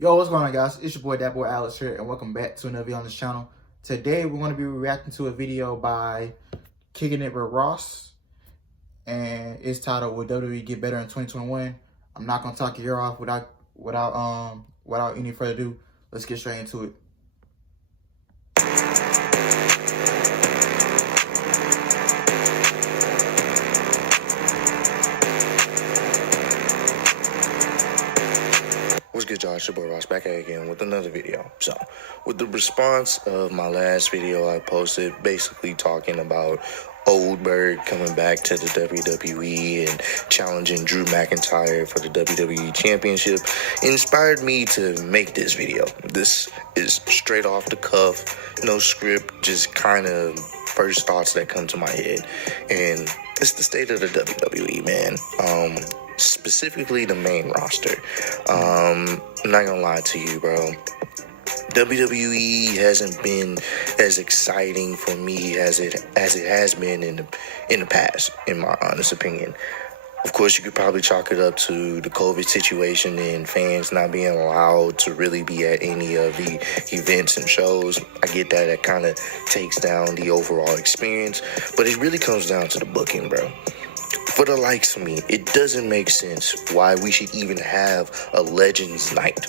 Yo, what's going on, guys? It's your boy, that boy Alex here, and welcome back to another video on this channel. Today, we're going to be reacting to a video by Kicking It with Ross, and it's titled "Will WWE Get Better in 2021?" I'm not going to talk your ear off without any further ado. Let's get straight into it. What's good, y'all? It's your boy Ross back at again with another video. So, with the response of my last video I posted, basically talking about Goldberg coming back to the WWE and challenging Drew McIntyre for the WWE Championship, inspired me to make this video. This is straight off the cuff, no script, just kind of first thoughts that come to my head. And it's the state of the WWE, man. Specifically the main roster. I'm not gonna lie to you, bro. WWE hasn't been as exciting for me as it has been in the past, in my honest opinion. Of course, you could probably chalk it up to the COVID situation and fans not being allowed to really be at any of the events and shows. I get that. That kind of takes down the overall experience, but it really comes down to the booking, bro. For the likes of me, it doesn't make sense why we should even have a Legends Night.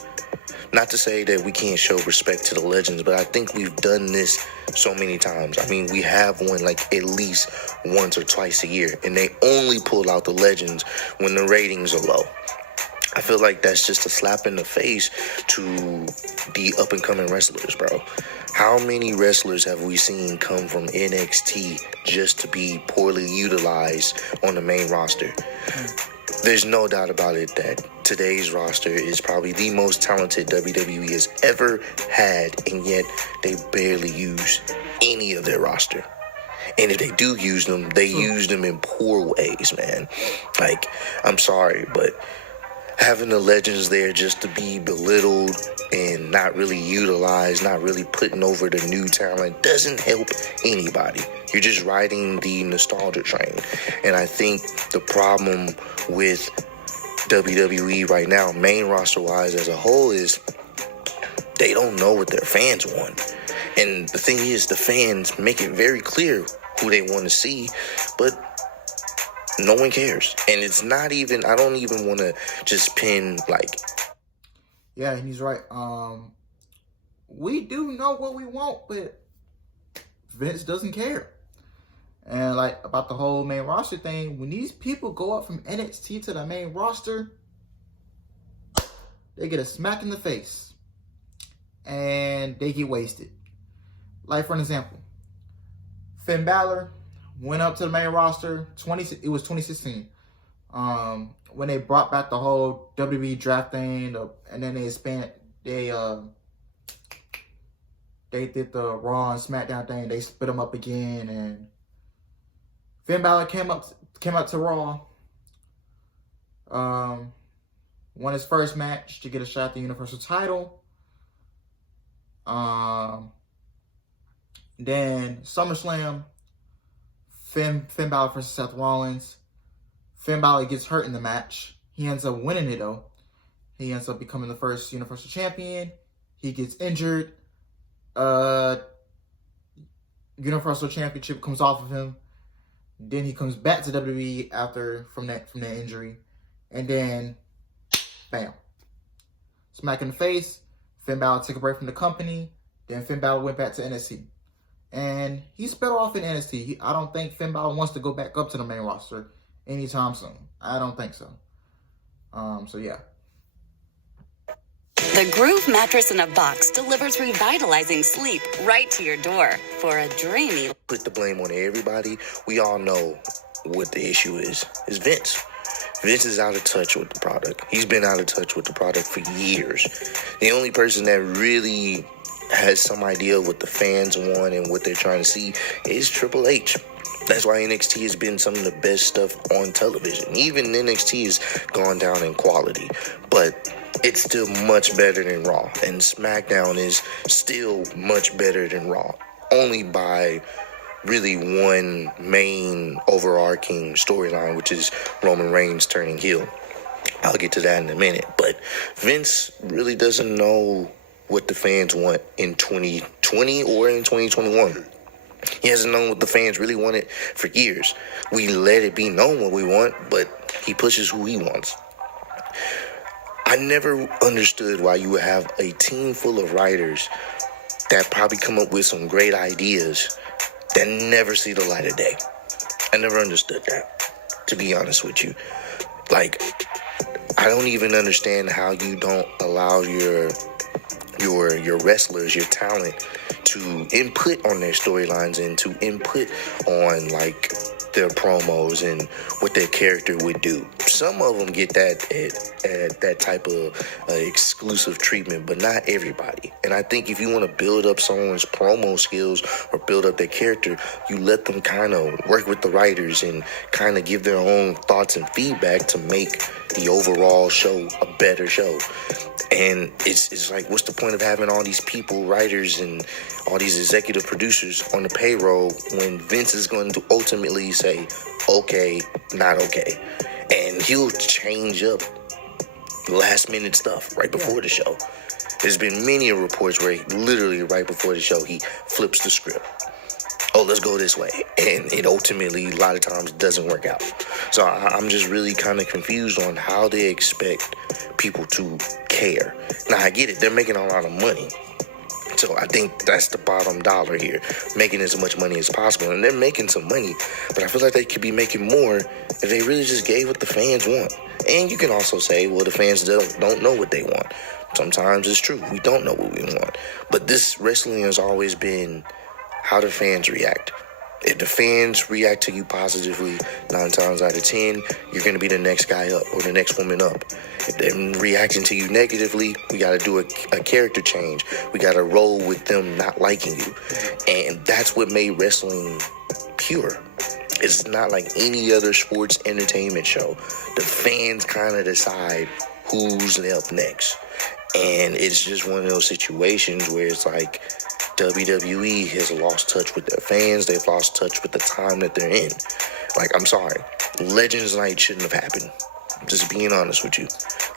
Not to say that we can't show respect to the legends, but I think we've done this so many times. I mean, we have one like at least once or twice a year, and they only pull out the legends when the ratings are low. I feel like that's just a slap in the face to the up-and-coming wrestlers, bro. How many wrestlers have we seen come from NXT just to be poorly utilized on the main roster? There's no doubt about it that today's roster is probably the most talented WWE has ever had, and yet they barely use any of their roster. And if they do use them, they use them in poor ways, man. Like, I'm sorry, but having the legends there just to be belittled and not really utilized, not really putting over the new talent doesn't help anybody. You're just riding the nostalgia train. And I think the problem with WWE right now, main roster-wise as a whole, is they don't know what their fans want. And the thing is, the fans make it very clear who they want to see, but no one cares. And it's not even, I don't even want to just pin like. Yeah, and he's right. We do know what we want, but Vince doesn't care. And like about the whole main roster thing, when these people go up from NXT to the main roster, they get a smack in the face and they get wasted. Like, for an example, Finn Balor went up to the main roster. It was 2016. When they brought back the whole WWE draft thing, and then they expanded. They did the Raw and SmackDown thing. They split them up again, and Finn Balor came up to Raw. Won his first match to get a shot at the Universal title. Then SummerSlam, Finn Balor versus Seth Rollins. Finn Balor gets hurt in the match. He ends up winning it, though. He ends up becoming the first Universal Champion. He gets injured. Universal Championship comes off of him. Then he comes back to WWE from that injury. And then, bam. Smack in the face. Finn Balor took a break from the company. Then Finn Balor went back to NXT. And he's better off in NXT. I don't think Finn Balor wants to go back up to the main roster anytime soon. I don't think so. So yeah. The Groove Mattress in a Box delivers revitalizing sleep right to your door for a dreamy. Put the blame on everybody. We all know what the issue is. It's Vince. Vince is out of touch with the product. He's been out of touch with the product for years. The only person that really has some idea of what the fans want and what they're trying to see is Triple H. That's why NXT has been some of the best stuff on television. Even NXT has gone down in quality, but it's still much better than Raw. And SmackDown is still much better than Raw. Only by really one main overarching storyline, which is Roman Reigns turning heel. I'll get to that in a minute. But Vince really doesn't know what the fans want in 2020 or in 2021. He hasn't known what the fans really wanted for years. We let it be known what we want, but he pushes who he wants. I never understood why you would have a team full of writers that probably come up with some great ideas that never see the light of day. I never understood that, to be honest with you. Like, I don't even understand how you don't allow your wrestlers, your talent, to input on their storylines and to input on, like, their promos and what their character would do. Some of them get that type of exclusive treatment, but not everybody. And I think if you want to build up someone's promo skills or build up their character, you let them kind of work with the writers and kind of give their own thoughts and feedback to make the overall show a better show. And it's like, what's the point of having all these people, writers, and all these executive producers on the payroll when Vince is going to ultimately say, okay, not okay. And he'll change up last minute stuff right before the show. There's been many reports where literally right before the show, he flips the script. Oh, let's go this way. And it ultimately, a lot of times, doesn't work out. So I'm just really kind of confused on how they expect people to care. Now, I get it. They're making a lot of money. So I think that's the bottom dollar here, making as much money as possible. And they're making some money, but I feel like they could be making more if they really just gave what the fans want. And you can also say, well, the fans don't know what they want. Sometimes it's true. We don't know what we want. But this wrestling has always been how the fans react. If the fans react to you positively, 9 times out of 10, you're going to be the next guy up or the next woman up. If they're reacting to you negatively, we got to do a character change. We got to roll with them not liking you. And that's what made wrestling pure. It's not like any other sports entertainment show. The fans kind of decide who's up next. And it's just one of those situations where it's like, WWE has lost touch with their fans. They've lost touch with the time that they're in. Like, I'm sorry. Legends Night shouldn't have happened. Just being honest with you.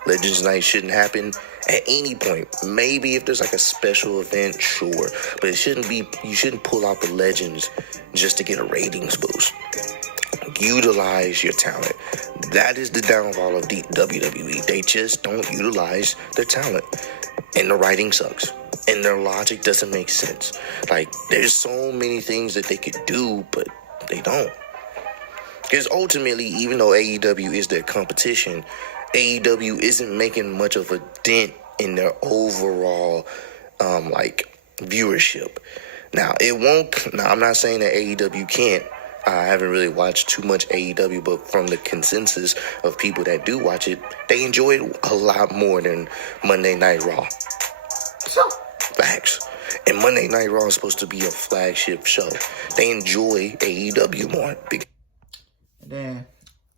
Legends Night shouldn't happen at any point. Maybe if there's like a special event, sure. But it shouldn't be, you shouldn't pull out the legends just to get a ratings boost. Utilize your talent. That is the downfall of the WWE. They just don't utilize their talent. And the writing sucks. And their logic doesn't make sense. Like, there's so many things that they could do, but they don't. Because ultimately, even though AEW is their competition, AEW isn't making much of a dent in their overall, viewership. Now, I'm not saying that AEW can't. I haven't really watched too much AEW, but from the consensus of people that do watch it, they enjoy it a lot more than Monday Night Raw. So, facts. And Monday Night Raw is supposed to be a flagship show. They enjoy AEW more. And then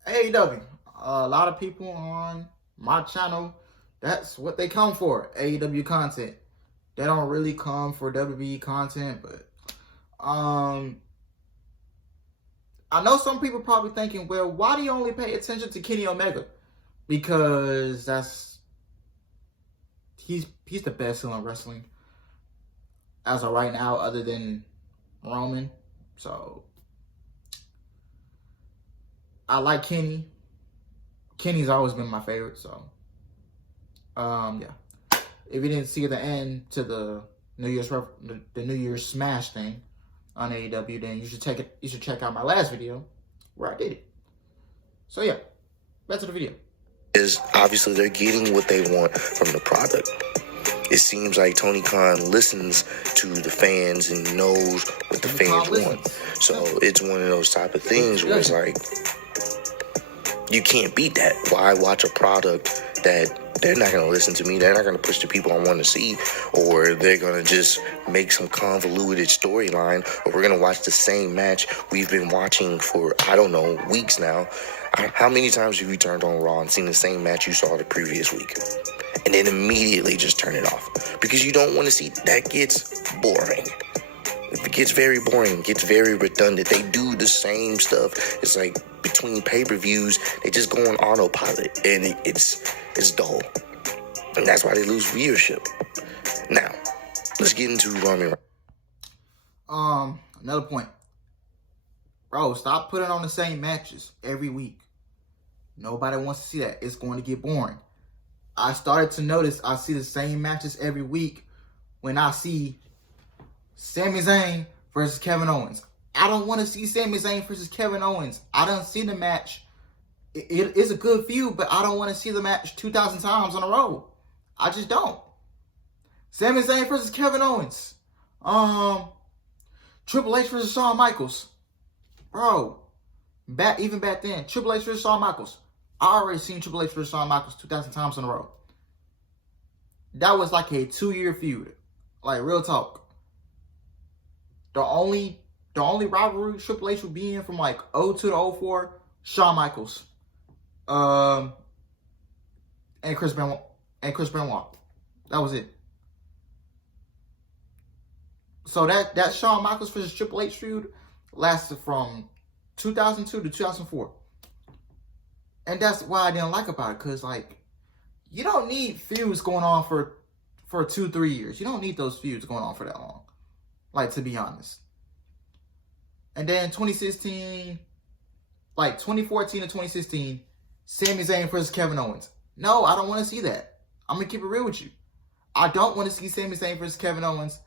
AEW, a lot of people on my channel, that's what they come for, AEW content. They don't really come for WWE content, but I know some people probably thinking, well, why do you only pay attention to Kenny Omega? Because he's the best in wrestling as of right now, other than Roman. So I like Kenny. Kenny's always been my favorite. So yeah. If you didn't see the end to the New Year's Smash thing on AEW, then you should check out my last video where I did it. So yeah, back to the video. Is obviously they're getting what they want from the product. It seems like Tony Khan listens to the fans and knows what the fans want. So it's one of those type of things where it's like, you can't beat that. Why watch a product that they're not going to listen to me, they're not going to push the people I want to see, or they're going to just make some convoluted storyline, or we're going to watch the same match we've been watching for, I don't know, weeks now. How many times have you turned on Raw and seen the same match you saw the previous week? And then immediately just turn it off. Because you don't want to see, that gets boring. It gets very boring, gets very redundant. They do the same stuff. It's like, between pay-per-views, they just go on autopilot, and it's dull. And that's why they lose viewership. Now, let's get into Roman. Another point. Bro, stop putting on the same matches every week. Nobody wants to see that. It's going to get boring. I started to notice I see the same matches every week when I see Sami Zayn versus Kevin Owens. I don't want to see Sami Zayn versus Kevin Owens. I don't see the match. It is a good feud, but I don't want to see the match 2,000 times in a row. I just don't. Sami Zayn versus Kevin Owens. Triple H versus Shawn Michaels. Bro, even back then, Triple H versus Shawn Michaels. I already seen Triple H versus Shawn Michaels 2,000 times in a row. That was like a 2-year feud. Like, real talk. The only rivalry Triple H would be in from like 02 to 04, Shawn Michaels. And Chris Benoit. That was it. So that Shawn Michaels versus Triple H feud lasted from 2002 to 2004. And that's why I didn't like about it, because, like, you don't need feuds going on for 2-3 years. You don't need those feuds going on for that long. Like, to be honest. And then 2014 to 2016, Sami Zayn versus Kevin Owens. No, I don't want to see that. I'm going to keep it real with you. I don't want to see Sami Zayn versus Kevin Owens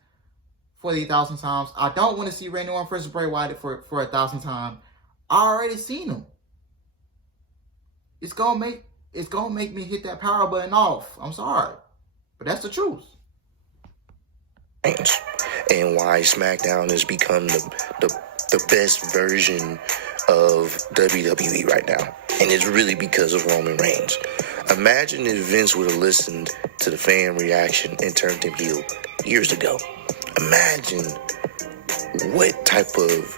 for the 1,000 times. I don't want to see Randy Orton versus Bray Wyatt for 1,000 times. I already seen them. It's gonna make me hit that power button off. I'm sorry, but that's the truth. And why SmackDown has become the best version of WWE right now, and it's really because of Roman Reigns. Imagine if Vince would have listened to the fan reaction and turned him heel years ago. Imagine what type of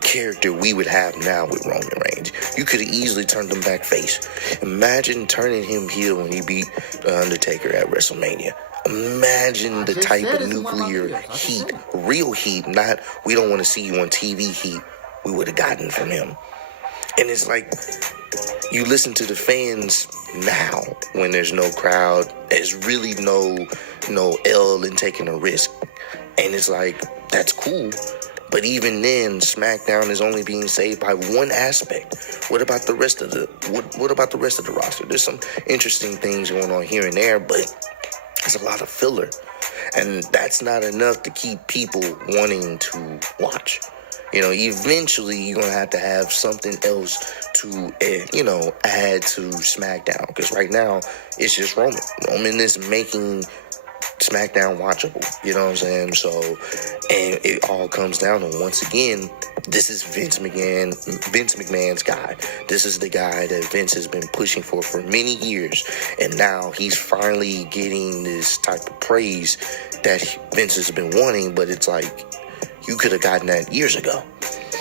character we would have now with Roman Reigns. You could have easily turned him back face. Imagine turning him heel when he beat The Undertaker at WrestleMania. Imagine the type of nuclear heat, real heat, not we don't want to see you on TV heat, we would have gotten from him. And it's like, you listen to the fans now when there's no crowd, there's really no L in taking a risk. And it's like, that's cool. But even then, SmackDown is only being saved by one aspect. What about the rest of the roster? There's some interesting things going on here and there, but there's a lot of filler. And that's not enough to keep people wanting to watch. You know, eventually you're going to have something else to, add to SmackDown. Because right now, it's just Roman. Roman is making SmackDown watchable, you know what I'm saying? So, and it all comes down to, once again, this is Vince McMahon's guy. This is the guy that Vince has been pushing for many years, and now he's finally getting this type of praise that Vince has been wanting, but it's like, you could have gotten that years ago.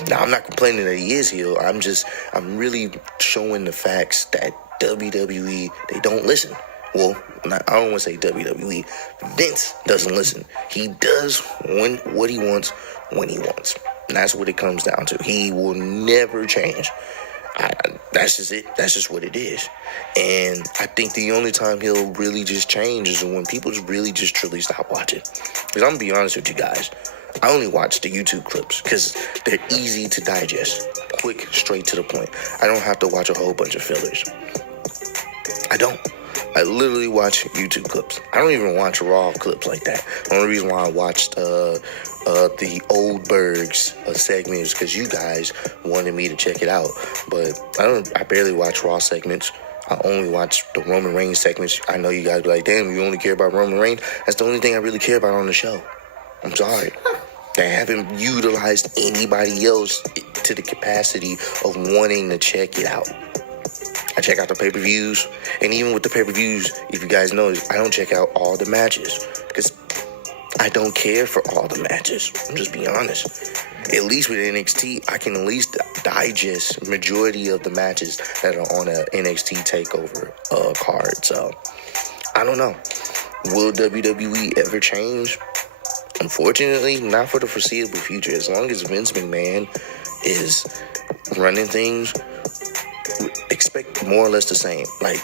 Now, I'm not complaining that he is heel. I'm really showing the facts that WWE, they don't listen. Well, I don't want to say WWE. Vince doesn't listen. He does what he wants when he wants. And that's what it comes down to. He will never change. That's just it. That's just what it is. And I think the only time he'll really just change is when people really just truly stop watching. Because I'm going to be honest with you guys. I only watch the YouTube clips because they're easy to digest. Quick, straight to the point. I don't have to watch a whole bunch of fillers. I don't. I literally watch YouTube clips. I don't even watch Raw clips like that. The only reason why I watched the Oldbergs segment is because you guys wanted me to check it out. But I barely watch Raw segments. I only watch the Roman Reigns segments. I know you guys be like, damn, you only care about Roman Reigns? That's the only thing I really care about on the show. I'm sorry. They haven't utilized anybody else to the capacity of wanting to check it out. I check out the pay-per-views, and even with the pay-per-views, if you guys know, I don't check out all the matches, because I don't care for all the matches. I'm just being honest. At least with NXT, I can at least digest majority of the matches that are on a NXT TakeOver card. So, I don't know. Will WWE ever change? Unfortunately, not for the foreseeable future. As long as Vince McMahon is running things, expect more or less the same. Like,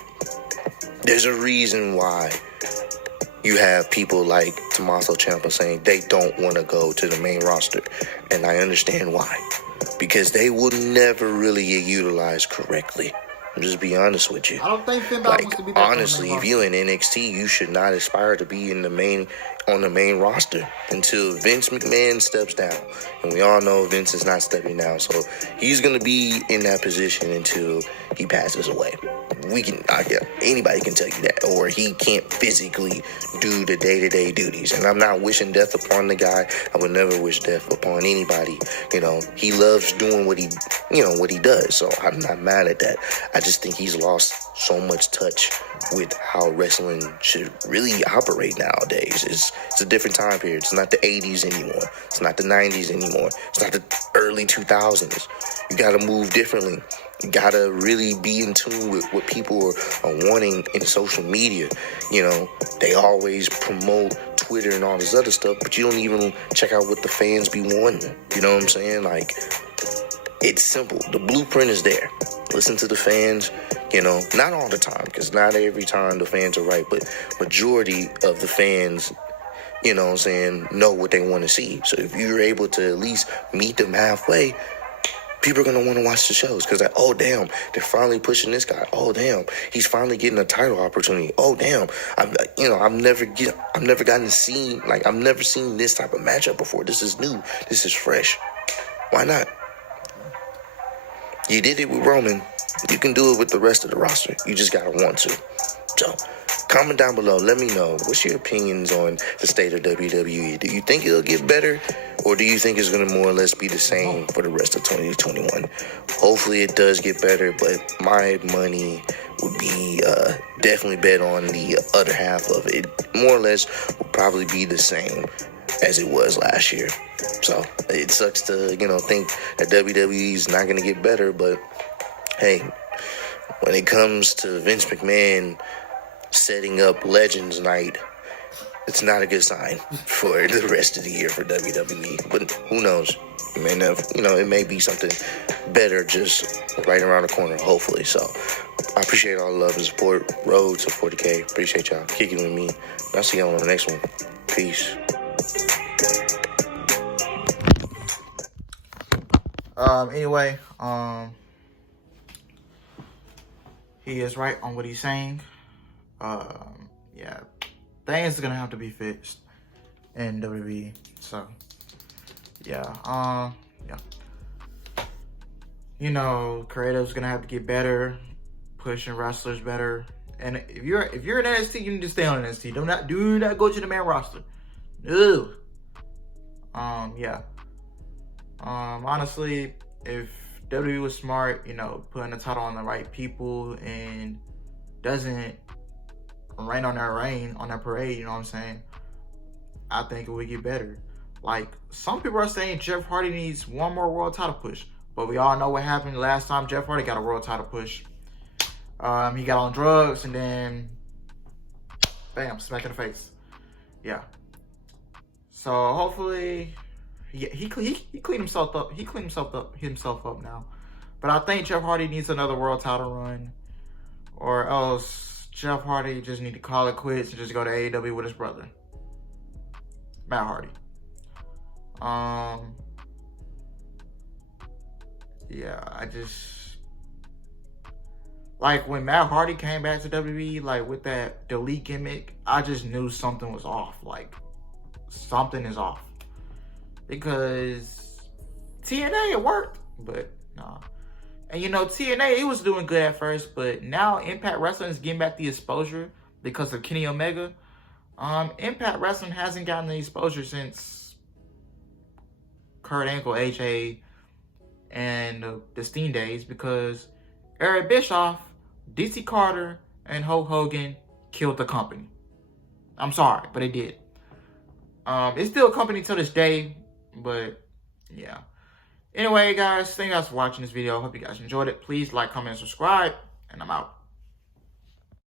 there's a reason why you have people like Tommaso Ciampa saying they don't want to go to the main roster. And I understand why. Because they will never really get utilized correctly. I'll just be honest with you. I don't think Finn Balor wants to be back honestly, if you in NXT, you should not aspire to be on the main roster until Vince McMahon steps down. And we all know Vince is not stepping down, so he's gonna be in that position until he passes away. Anybody can tell you that, or he can't physically do the day-to-day duties. And I'm not wishing death upon the guy. I would never wish death upon anybody. You know, he loves doing what he does. So I'm not mad at that. I just think he's lost so much touch with how wrestling should really operate nowadays. It's a different time period. It's not the 80s anymore. It's not the 90s anymore. It's not the early 2000s. You got to move differently. You got to really be in tune with what people are wanting in social media. You know, they always promote Twitter and all this other stuff, but you don't even check out what the fans be wanting. You know what I'm saying? Like, it's simple. The blueprint is there. Listen to the fans, you know, not all the time, because not every time the fans are right, but majority of the fans, you know what I'm saying, know what they want to see. So if you're able to at least meet them halfway, people are going to want to watch the shows because, like, oh, damn, they're finally pushing this guy. Oh, damn, he's finally getting a title opportunity. Oh, damn, I've never seen this type of matchup before. This is new. This is fresh. Why not? You did it with Roman. You can do it with the rest of the roster. You just got to want to. So, comment down below. Let me know. What's your opinions on the state of WWE? Do you think it'll get better? Or do you think it's going to more or less be the same for the rest of 2021? Hopefully it does get better, but my money would be definitely bet on the other half of it. More or less will probably be the same as it was last year. So it sucks to, think that WWE is not going to get better, but hey, when it comes to Vince McMahon setting up Legends Night, it's not a good sign for the rest of the year for WWE. But who knows? It may never, it may be something better just right around the corner, hopefully. So I appreciate all the love and support. Road to 40K. Appreciate y'all kicking with me. I'll see y'all on the next one. Peace. Anyway, he is right on what he's saying. Yeah, things are gonna have to be fixed in WWE. So, yeah, creative's gonna have to get better, pushing wrestlers better. And if you're in NXT, you need to stay on NXT. Do not go to the main roster. No. Honestly, if WWE was smart, putting the title on the right people and doesn't rain on that parade, you know what I'm saying? I think it would get better. Like, some people are saying Jeff Hardy needs one more world title push, but we all know what happened last time Jeff Hardy got a world title push. He got on drugs and then, bam, smack in the face. Yeah. So hopefully, he cleaned himself up. He cleaned himself up now. But I think Jeff Hardy needs another world title run, or else Jeff Hardy just need to call it quits and just go to AEW with his brother, Matt Hardy. Yeah, I just, like, when Matt Hardy came back to WWE, like, with that delete gimmick, I just knew something was off. Like, something is off. Because TNA, it worked, but nah. And TNA, it was doing good at first, but now Impact Wrestling is getting back the exposure because of Kenny Omega. Impact Wrestling hasn't gotten the exposure since Kurt Angle, AJ, and the Steen days, because Eric Bischoff, DC Carter, and Hulk Hogan killed the company. I'm sorry, but it did. It's still a company to this day, but yeah. Anyway, guys, thank you guys for watching this video. I hope you guys enjoyed it. Please like, comment, and subscribe, and I'm out.